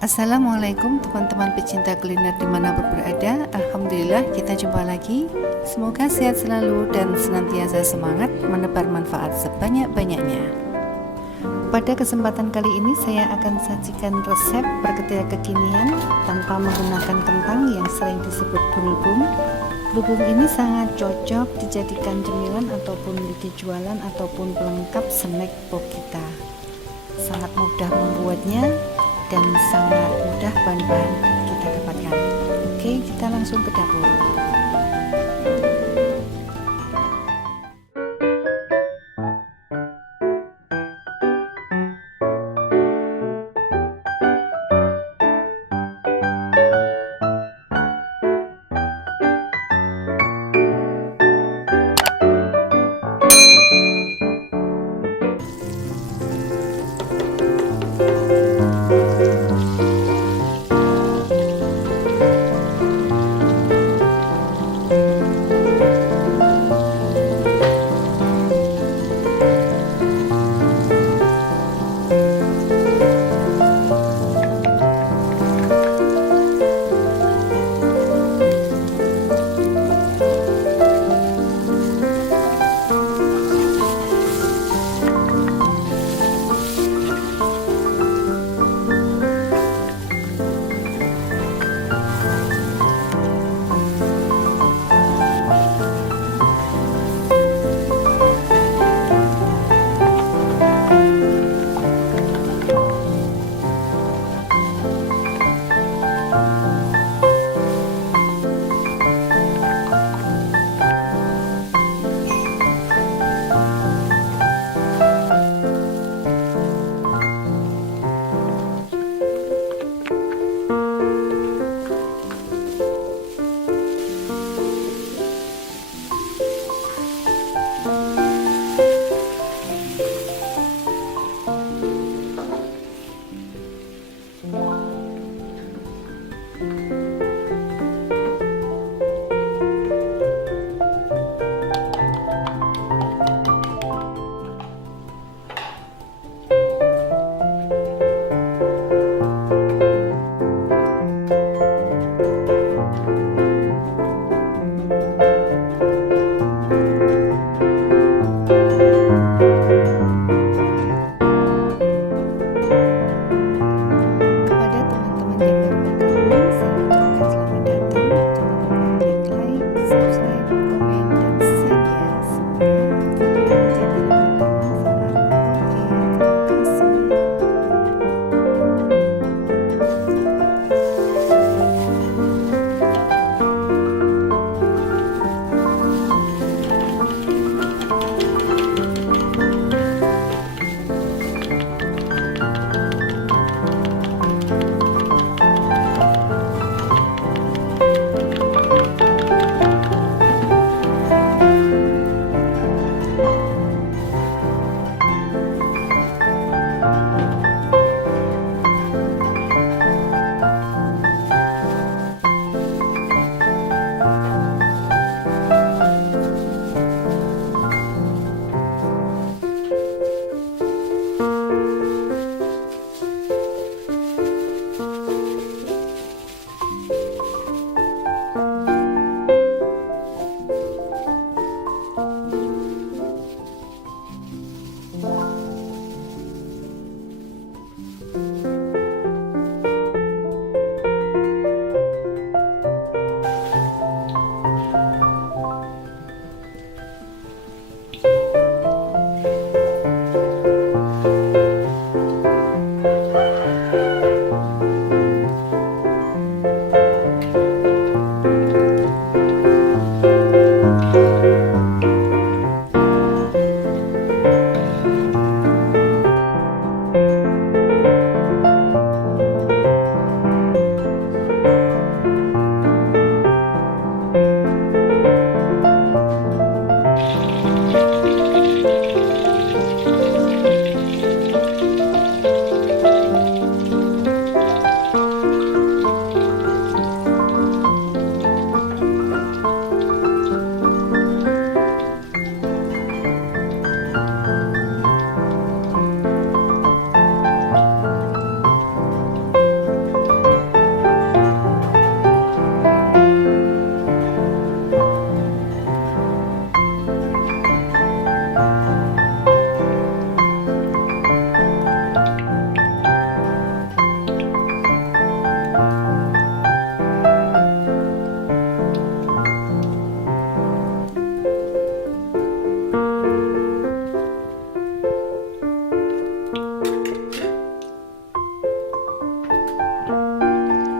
Assalamualaikum teman-teman pecinta kuliner dimanapun berada. Alhamdulillah kita jumpa lagi. Semoga sehat selalu dan senantiasa semangat menebar manfaat sebanyak-banyaknya. Pada kesempatan kali ini saya akan sajikan resep perkedel kekinian tanpa menggunakan kentang yang sering disebut bulbung. Bulbung ini sangat cocok dijadikan cemilan ataupun dijualan ataupun pelengkap snack box kita. Sangat mudah membuatnya dan sangat mudah bahan-bahan kita dapatkan. Oke, kita langsung ke dapur.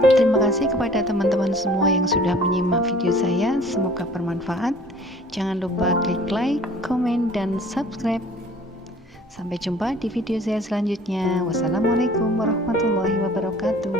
Terima kasih kepada teman-teman semua yang sudah menyimak video saya, semoga bermanfaat. Jangan lupa klik like, komen, dan subscribe. Sampai jumpa di video saya selanjutnya. Wassalamualaikum warahmatullahi wabarakatuh.